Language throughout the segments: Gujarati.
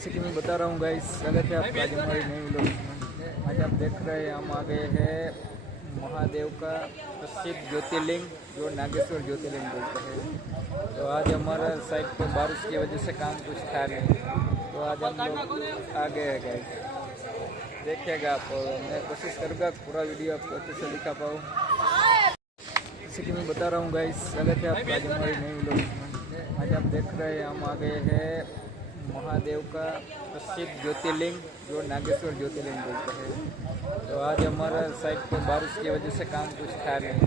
जैसे कि मैं बता रहा हूँ गाइस स्वागत है आपका आज हमारी नई व्लॉग में। आज आप देख रहे हैं, हम आ गए हैं महादेव का प्रसिद्ध ज्योतिर्लिंग, जो नागेश्वर ज्योतिर्लिंग बोलते हैं। तो आज हमारा साइड पर बारिश की वजह से काम कुछ था नहीं। तो आज हम लोग आ गए हैं गाइस देखिएगा आप मैं कोशिश करूँगा पूरा वीडियो आपको अच्छे से दिखा पाऊँ। जैसे कि मैं बता रहा हूँ गाइस स्वागत है आपका आज हमारी नई व्लॉग में। आज आप देख रहे हैं, हम आ गए हैं महादेव का प्रसिद्ध ज्योतिर्लिंग, जो नागेश्वर ज्योतिर्लिंग बोलते हैं। तो आज हमारा साइड पर बारिश की वजह से काम कुछ था नहीं।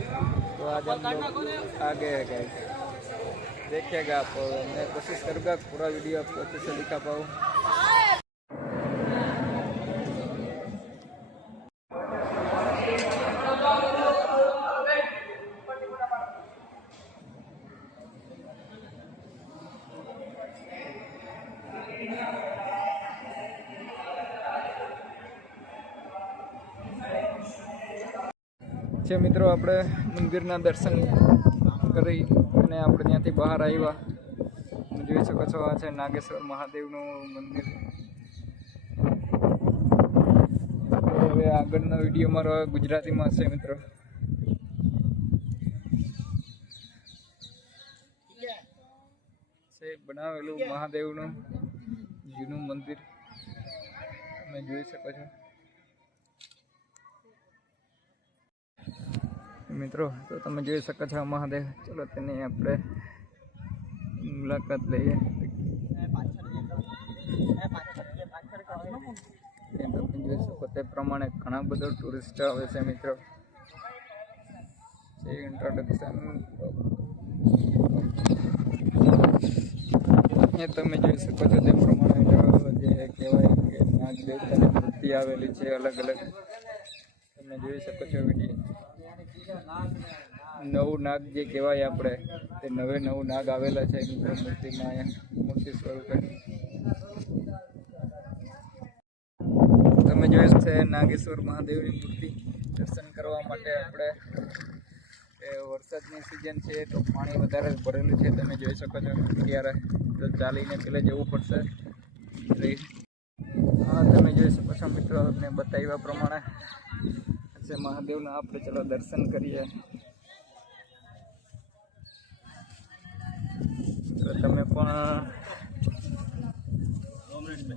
तो आज हम लोग आ गए। देखिएगा आप, मैं कोशिश करूँगा पूरा वीडियो आपको अच्छे से दिखा पाऊँ। છે મિત્રો આપણે મંદિરના દર્શન કરી અને આપણે ત્યાંથી બહાર આવ્યા. જોઈ શકો છો, આ છે નાગેશ્વર મહાદેવનું મંદિર. હવે આગળનો વીડિયો મારો ગુજરાતીમાં હશે મિત્રો. બનાવેલું મહાદેવનું જૂનું મંદિર. તમે જોઈ શકો છો. મિત્રો, તો તમે જોઈ શકો છો મહાદેવ. ચલો તેની આપણે મુલાકાત લઈએ. તમે જોઈ શકો તે પ્રમાણે ઘણા બધા ટુરિસ્ટ આવે છે મિત્રો. જે ઇન્ટ્રોડક્શન તમે જોઈ શકો છો તે પ્રમાણે જે કહેવાય કે નાગ દેવતાની મૂર્તિ આવેલી છે અલગ અલગ તમે જોઈ શકો છો વીડિયો. નવું નાગ જે કહેવાય આપણે, તે નવે નવું નાગ આવેલા છે મિત્રો મૂર્તિમાં અહીંયા મૂર્તિ સ્વરૂપે. તમે જોઈ છે નાગેશ્વર મહાદેવની મૂર્તિ દર્શન કરવા માટે આપણે વરસાદની સિઝન છે તો પાણી વધારે ભરેલું છે, તમે જોઈ શકો છો અત્યારે તો ચાલીને પેલે જવું પડશે. હા, તમે જોઈ શકો છો મિત્રો બતાવ્યા પ્રમાણે છે મહાદેવના આપણે ચલો દર્શન કરીએ તો તમે પણ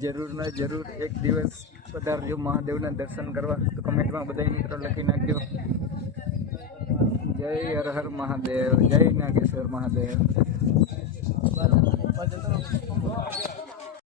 જરૂર ને જરૂર એક દિવસ પધારજો મહાદેવના દર્શન કરવા તો કમેન્ટમાં બધા મિત્રો લખી નાખજો જય હર હર મહાદેવ જય નાગેશ્વર મહાદેવ